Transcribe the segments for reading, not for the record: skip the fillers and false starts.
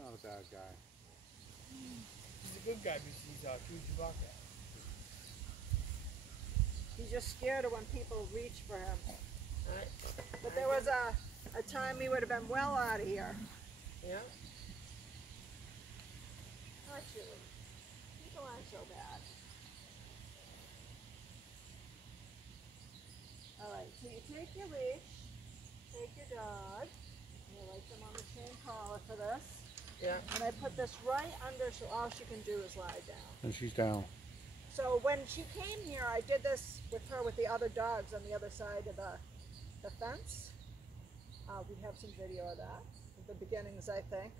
not a bad guy. He's a good guy because he's true Chewbacca. He's just scared of when people reach for him. Right. But there was a time he would have been well out of here. Yeah. Actually, people aren't so bad. All right, so you take your leash, take your dog, and you like them on the chain collar for this. Yeah. And I put this right under so all she can do is lie down. And she's down. So when she came here, I did this with her with the other dogs on the other side of the fence. We have some video of that, at the beginnings, I think,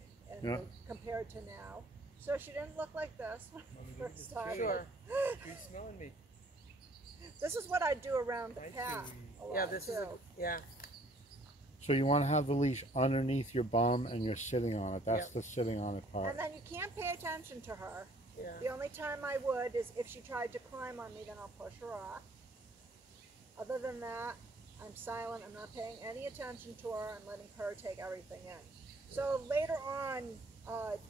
and compared to now. So she didn't look like this when I first started. Sure. She's smelling me. This is what I do around the Hi, path. Chewie. a lot Yeah, this too. is yeah. So you want to have the leash underneath your bum and you're sitting on it. That's the sitting on it part. And then you can't pay attention to her. Yeah. The only time I would is if she tried to climb on me, then I'll push her off. Other than that, I'm silent. I'm not paying any attention to her. I'm letting her take everything in. So later on,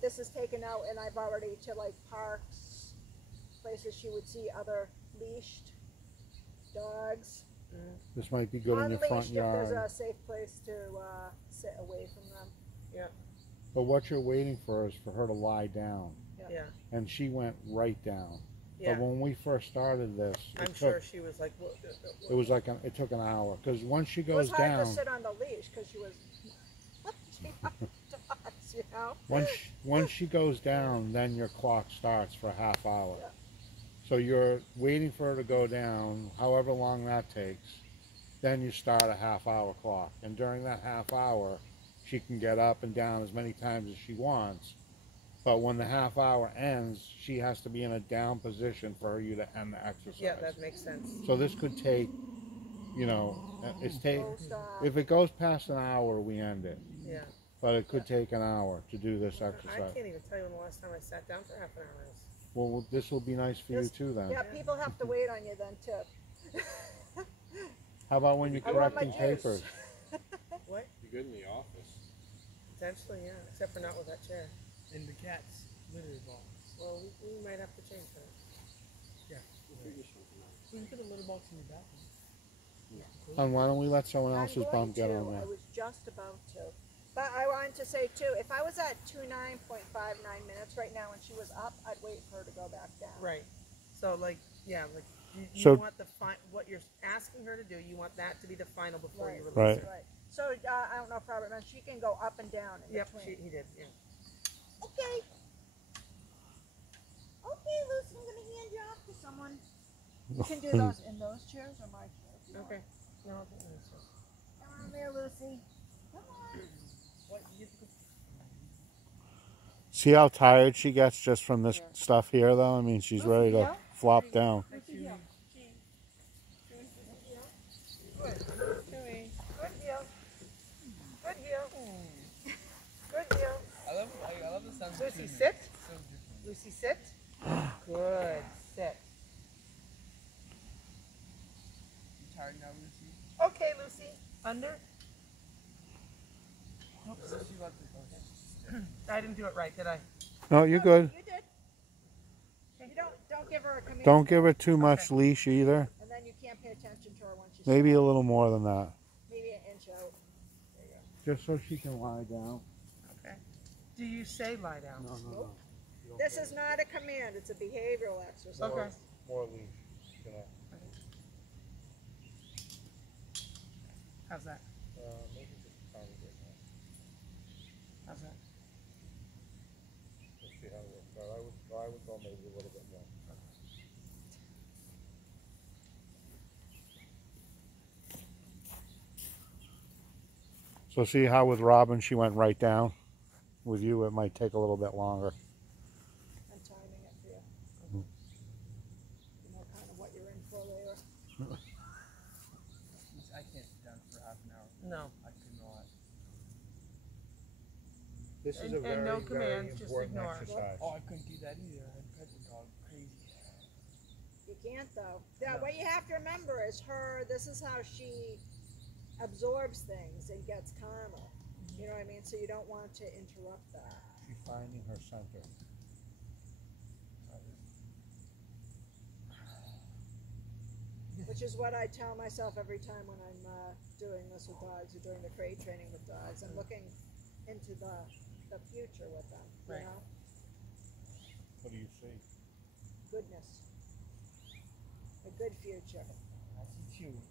this is taken out, and I've already to like parks, places you would see other leashed dogs. This might be good in your front Unleashed if there's yard. a safe place to sit away from them. Yeah. But what you're waiting for is for her to lie down. Yeah. And she went right down. Yeah. But when we first started this, I'm sure she was like, what? it was like it took an hour because once she It goes was hard down, to sit on the leash because she was dogs, you know. once she goes down, then your clock starts for a half hour. Yeah. So you're waiting for her to go down, however long that takes. Then you start a half hour clock, and during that half hour, she can get up and down as many times as she wants. But when the half hour ends, she has to be in a down position for you to end the exercise. Yeah, that makes sense. So this could take, Full stop. if it goes past an hour, we end it. Yeah. But it could take an hour to do this I exercise. can't even tell you when the last time I sat down for half an hour is. Well, this will be nice for you This- too then. Yeah, people have to wait on you then too. How about when you're I want my correcting juice. papers? What? You're good in the office. Potentially, yeah. Except for not with that chair. And the cat's litter box. Well, we might have to change that. We'll figure something out. You can put a litter box in your bathroom. And why don't we let someone I'm else's going bum get to. on I there? was just about to. But I wanted to say too, if I was at 29.59 minutes right now and she was up, I'd wait for her to go back down. Right. So, like, yeah, like you So- want what you're asking her to do. You want that to be the final before Right. you release Right. her. Right. So I don't know if Robert meant she can go up and down in Yep, between. he did. Yeah. Okay. Okay, Lucy, I'm gonna hand you off to someone. You can do those in those chairs or my chairs. you Okay. want. No, I'll do this. Come on there, Lucy. Come on. What? See how tired she gets just from this stuff here, though? I mean, she's ready to Yeah. flop down. Lucy, yeah. Chewy. Good heel. Good heel. Good heel. I love the sound. Lucy, sit. So different. Lucy, sit. Good. Sit. You tired now, Lucy? Okay, Lucy. Under. Oops. Lucy about to I didn't do it right, did I? No, you're good. You did. You don't give her a command. Don't give her too much leash either. And then you can't pay attention to her when she's Maybe a small. little more than that. Maybe an inch out. Just so she can lie down. Okay. Do you say lie down? No. This is not a command, it's a behavioral exercise. Okay. More leash. She's gonna, How's that? maybe just a tiny bit more. How's that? Let's see how it works out. I would go maybe a little bit more. So see how with Robin she went right down? With you it might take a little bit longer. I'm timing it for you. You know kind of what you're in for later. I can't sit down for half an hour. No. I could not. This is a And no very, very commands, just important ignore. exercise. Oh, I couldn't do that either. I'd pet the dog crazy. You can't though. Yeah, what you have to remember is this is how she absorbs things and gets calmer. You know what I mean? So you don't want to interrupt that. she finding her center? Which is what I tell myself every time when I'm doing this with dogs or doing the crate training with dogs. I'm looking into the future with them. You Right. know, What do you see? goodness, a good future, I see Chewy.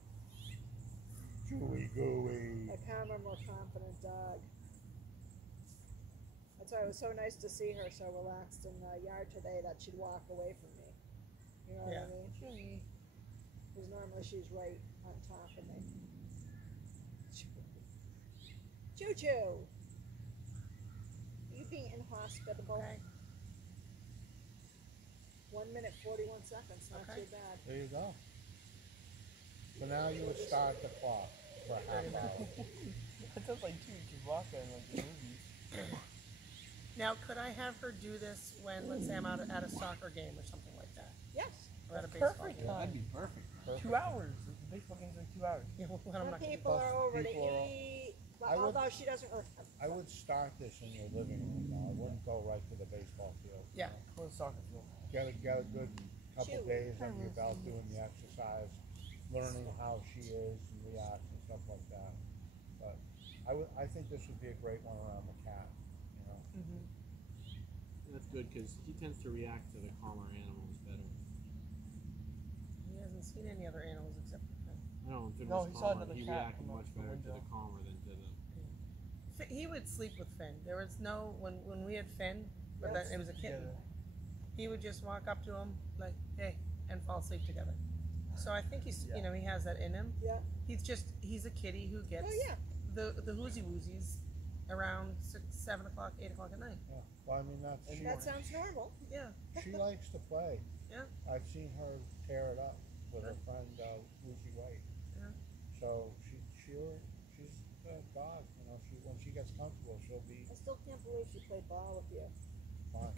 Chewy gooey. a calmer, more confident dog. That's why it was so nice to see her so relaxed in the yard today that she'd walk away from me. You know what Yeah. I mean? Chewy. Because normally she's right on top of me. Choo choo! You being inhospitable. Okay. 1 minute 41 seconds, not Okay. too bad. There you go. So now you would start the clock for a half hour. That sounds like Chewy Chewbacca in like the movies. Now, could I have her do this when, let's say, I'm out at a soccer game or something like that, Yes. or at a That's baseball perfect game? time. That'd be perfect. 2 hours. The baseball game's like 2 hours. Yeah, well, I'm When not gonna people are over to people are- eat, I would- although she doesn't really have I would start this in your living room now. I wouldn't go right to the baseball field. you Yeah. know. Go to the soccer field. Get a good couple Chewy. days under your belt doing the exercise, learning how she is and reacts and stuff like that. But I think this would be a great one around the cat, you know. Mm-hmm. That's good because he tends to react to the calmer animals better. He hasn't seen any other animals except for Finn. I don't know, Finn No, was he saw calmer. another He cat reacted from the much better to the window. calmer than to the. He would sleep with Finn. There was no when we had Finn, but then Yes. it was a kitten. Together. He would just walk up to him like, "Hey," and fall asleep together. So I think he's, Yeah. he has that in him. Yeah. He's a kitty who gets Oh, yeah. the woozy woozies around 6, 7 o'clock, 8 o'clock at night. Yeah. Well, I mean that's That sounds normal. Yeah, she likes to play. Yeah. I've seen her tear it up with her friend Lucy White. Yeah. So she's a dog. You know, when she gets comfortable, she'll be I still can't believe she played ball with you. fine.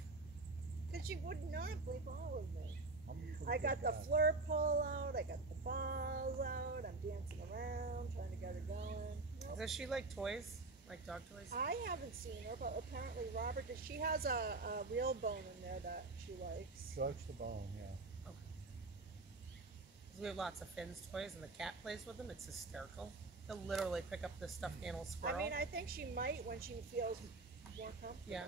Because she would not play ball with me. I'm a pretty I got good the guy. flirt pole out, I got the balls out, I'm dancing around, trying to get her going. Nope. Does she like toys, like dog toys? I haven't seen her, but apparently Robert, she has a real bone in there that she likes. She likes the bone, yeah. 'Cause we have lots of Finn's toys, and the cat plays with them. It's hysterical. He'll literally pick up the stuffed animal squirrel. I mean, I think she might when she feels more comfortable. Yeah.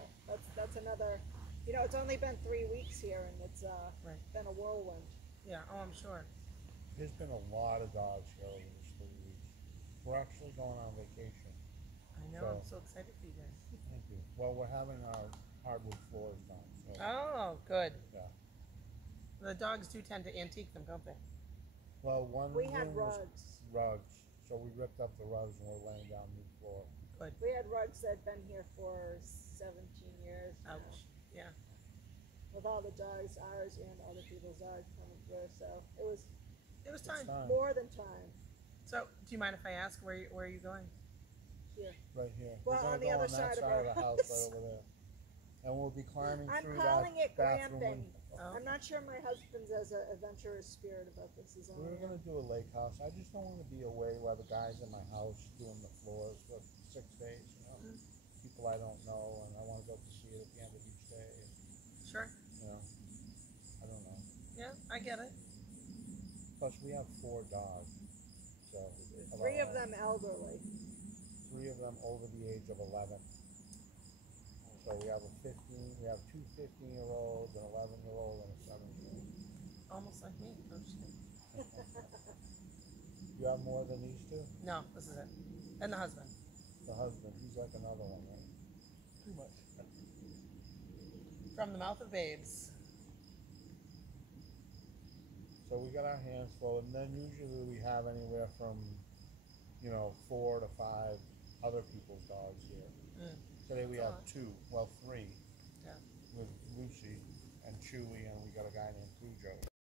That's another, it's only been 3 weeks here and it's Right. been a whirlwind. Yeah. Oh, I'm sure. There's been a lot of dogs here over this 3 weeks. We're actually going on vacation. I know. I'm so excited for you guys. Thank you. Well, we're having our hardwood floors done. So, Oh, good. yeah. The dogs do tend to antique them, don't they? Well, one We had room was rugs. so we ripped up the rugs and we're laying down new floor. Good. We had rugs that had been here for 17 years now. Ouch. Yeah. With all the dogs, ours and other people's dogs coming through, so it was It was It's time. time. more than time So, do you mind if I ask where are you going? here. Right here. Well, we're gonna on the go other on that side of side our of the house house. right over there. And we'll be climbing I'm through calling that it bathroom glamping. window. Oh. I'm not sure my husband's as an adventurous spirit about this as I We were am. gonna do a lake house. I just don't wanna be away while the guys in my house doing the floors for 6 days, you know. People I don't know, and I wanna go to see it at the end of each day, Sure. you know. I don't know. Yeah, I get it. Plus, we have 4 dogs, so. 3 of them elderly. 3 of them over the age of 11. So we have we have 2 15-year-olds, an 11-year-old, and a 7-year-old. Almost like me. No, just kidding. You have more than these 2? No, this is it. And the husband. The husband, he's like another one, right? Pretty much. From the mouth of babes. So we got our hands full, and then usually we have anywhere from, 4 to 5 other people's dogs here. Mm. Today we That's a have lot. 2, well 3, Yeah. with Lucy and Chewy, and we got a guy named Cujo.